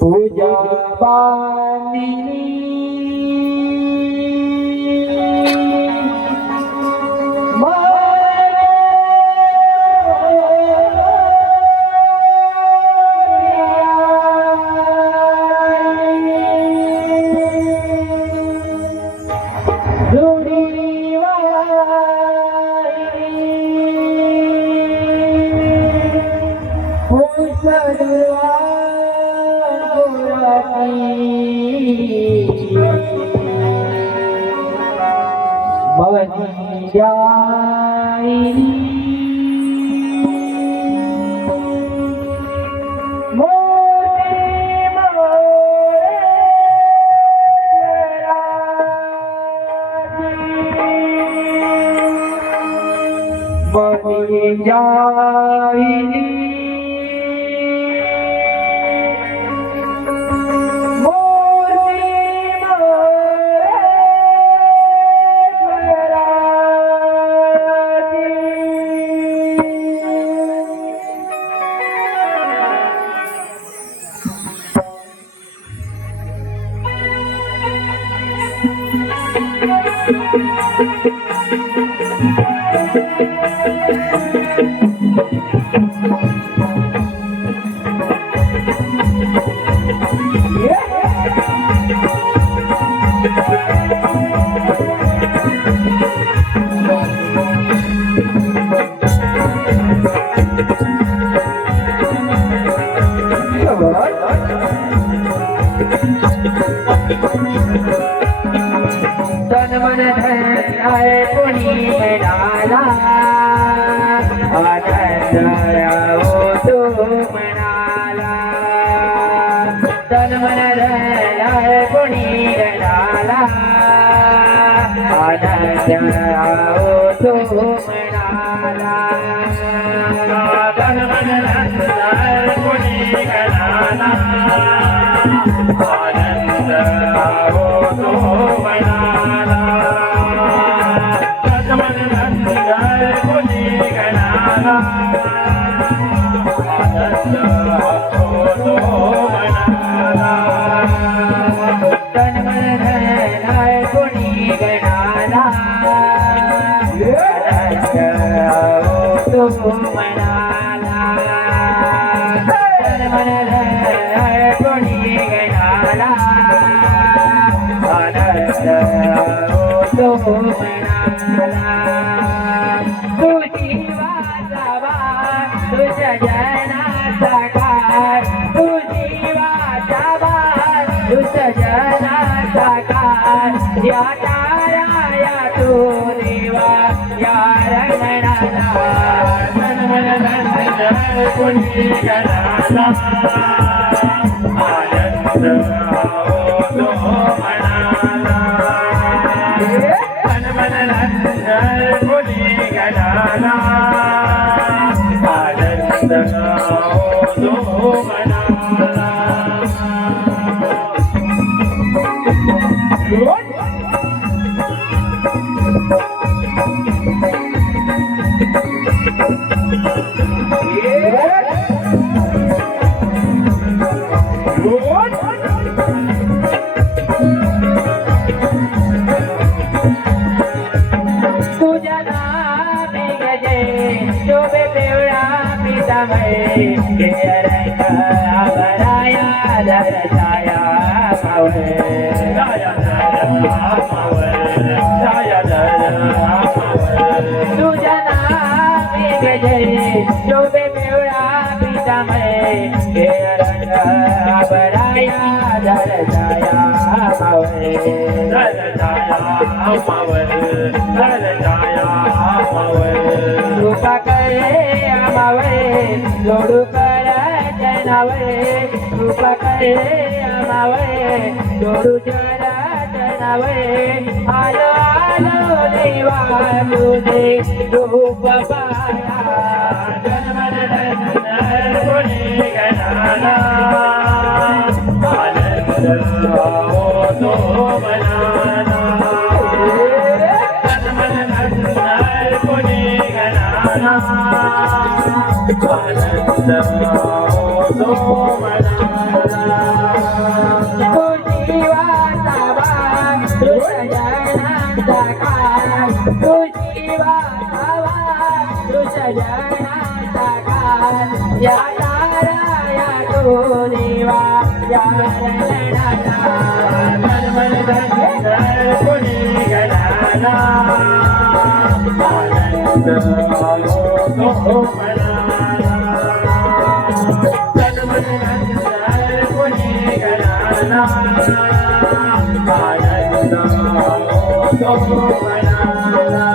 पूजा पानी बनी जाई बनी जाई तन मन धन आए पुनी में डाला आनंद आओ तो मनाला तन मन धन आए पुनी में डाला आनंद आओ तो मनाला तन मन धन आए पुनी में डाला आनंद आओ तो मनाला या तारा या तो देवा या रंगनाला मन मन धन पुण्य कराला आनंद आओ तो मनाला मन मन धन पुण्य कराला आनंद आओ तो मनाला लोडू कर जनावे रूप करे आमावे लोडू जरा जनावे आलो आलो देवा तुझे रूप पाया जन्मन धन पुण्य गणाला आनंद आओ तो मनाला आनंद होतो मनाला तुझी वाटावा सजनांचा काळ तुझी वाटावा सजनांचा काळ या तारा तो देवा या रणाचा मन धन कोणी गणाला आनंद होतो मनाला तन मन धन कोणी गणाला आनंद होतो मनाला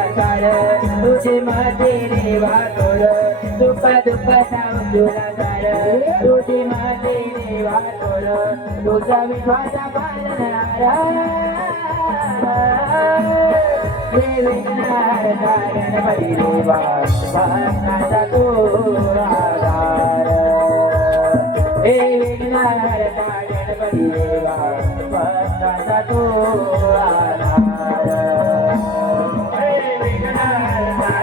तुझे माते रे वाटोळ दुःख दुःख तुला सार तुझे माते रे वाटोळ तुझा विश्वासा पालनारा विघ्नहर गणपती देवा भक्ताचा तू आधार हे विघ्नहर गणपती देवा भक्ताचा तू आधार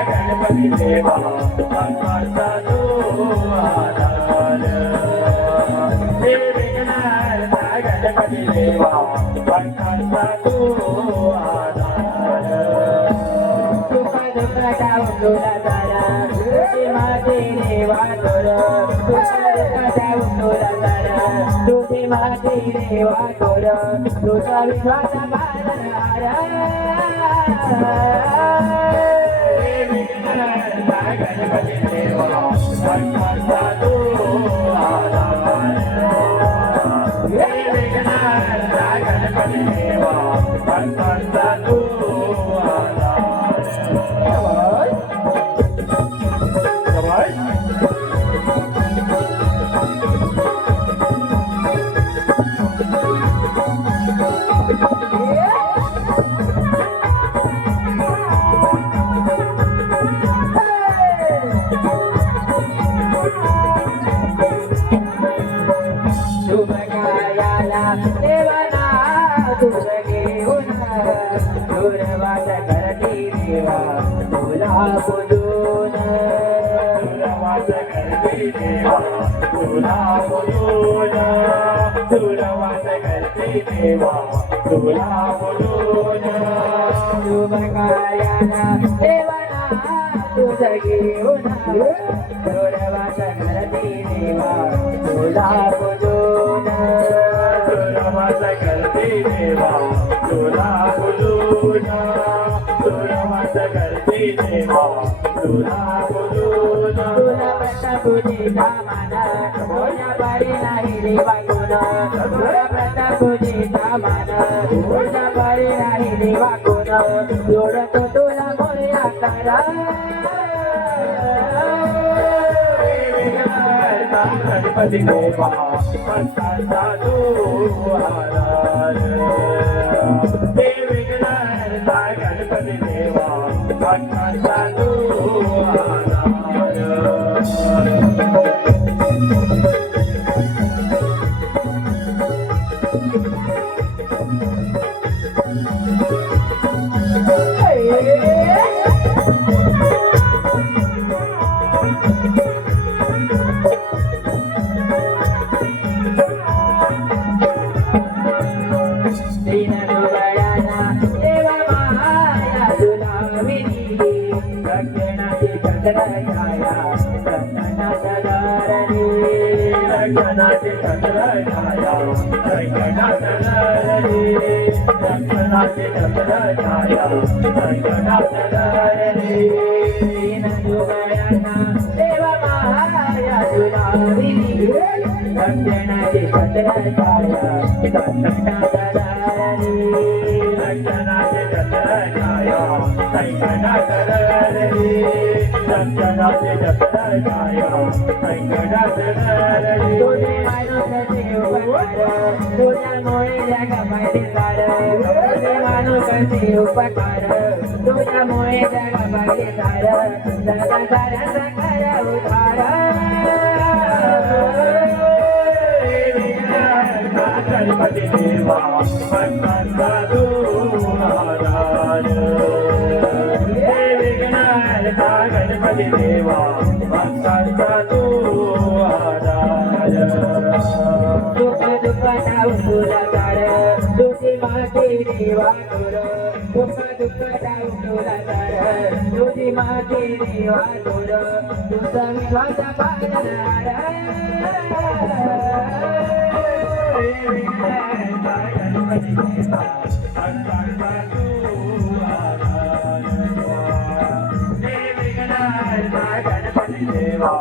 गणपती देवा भक्ताचा तू आधार हे विघ्नहर्ता गणपती देवा भक्ताचा तू आधार सुख दुःख तुला सार तुझे माते देवा तोर सुख दुःख तुला सार तुझे माते देवा तोर तुझा विश्वास पालनारा गणपती देवा भक्ताचा तू आधार हे विघ्नहर्ता गणपती देवा भक्ताचा तू आधार दूरवास करती देवा तुला बोलून दूरवास करती देवा तुला बोलून दूरवास करती देवा तुला बोलून शुभ कार्याला देवाला तुझ घेऊन दूरवास करती देवा तुला बोलून दूरवास करती देवा तुला बोलून दूरवास करती देवा तुला बोलून तुला प्रतापुजीचा मान तुझ्या पारी नाही देवा कोण तुला प्रतापुजीचा मान तुझ्या पारी नाही देवा कोण जोडतो तुला मोर्या करा गणपती देवा भक्ताचा तू आधार हे विघ्नहर्ता गणपती देवा भक्ताचा तू आधार दक्षिणाची चंद्रछाया छत्र छाया संकटात लहरी रक्षणाची छत्र छाया संकटात लहरी दीन दुबळ्यांना देवा महाराया तुला रक्षणाची छत्र छाया संकटात लहरी रक्षणाची छत्र छाया संकटात लहरी रक्षणाची छत्र छाया संकटात लहरी तुझे माणूसचे उपकार तुझ्यामुळे जग पडणार तुझे माणूसचे उपकार तुझ्यामुळे जग पडणार सदा साऱ्यांचा कर उद्धार गणपती देवा भक्तांचा तू महाराज विघ्नहर्ता गणपती देवा भक्तांचा तू महाराज दुःख दुःख टाळून तुला तार तुझी माती देवा तुर दुःख दुःख टाळून तुला तार तुझी माती देवा तुर तुझा विश्वास पाळणार गणपती देवा भक्तांचा तू महाराज विघ्नहर्ता गणपती देवा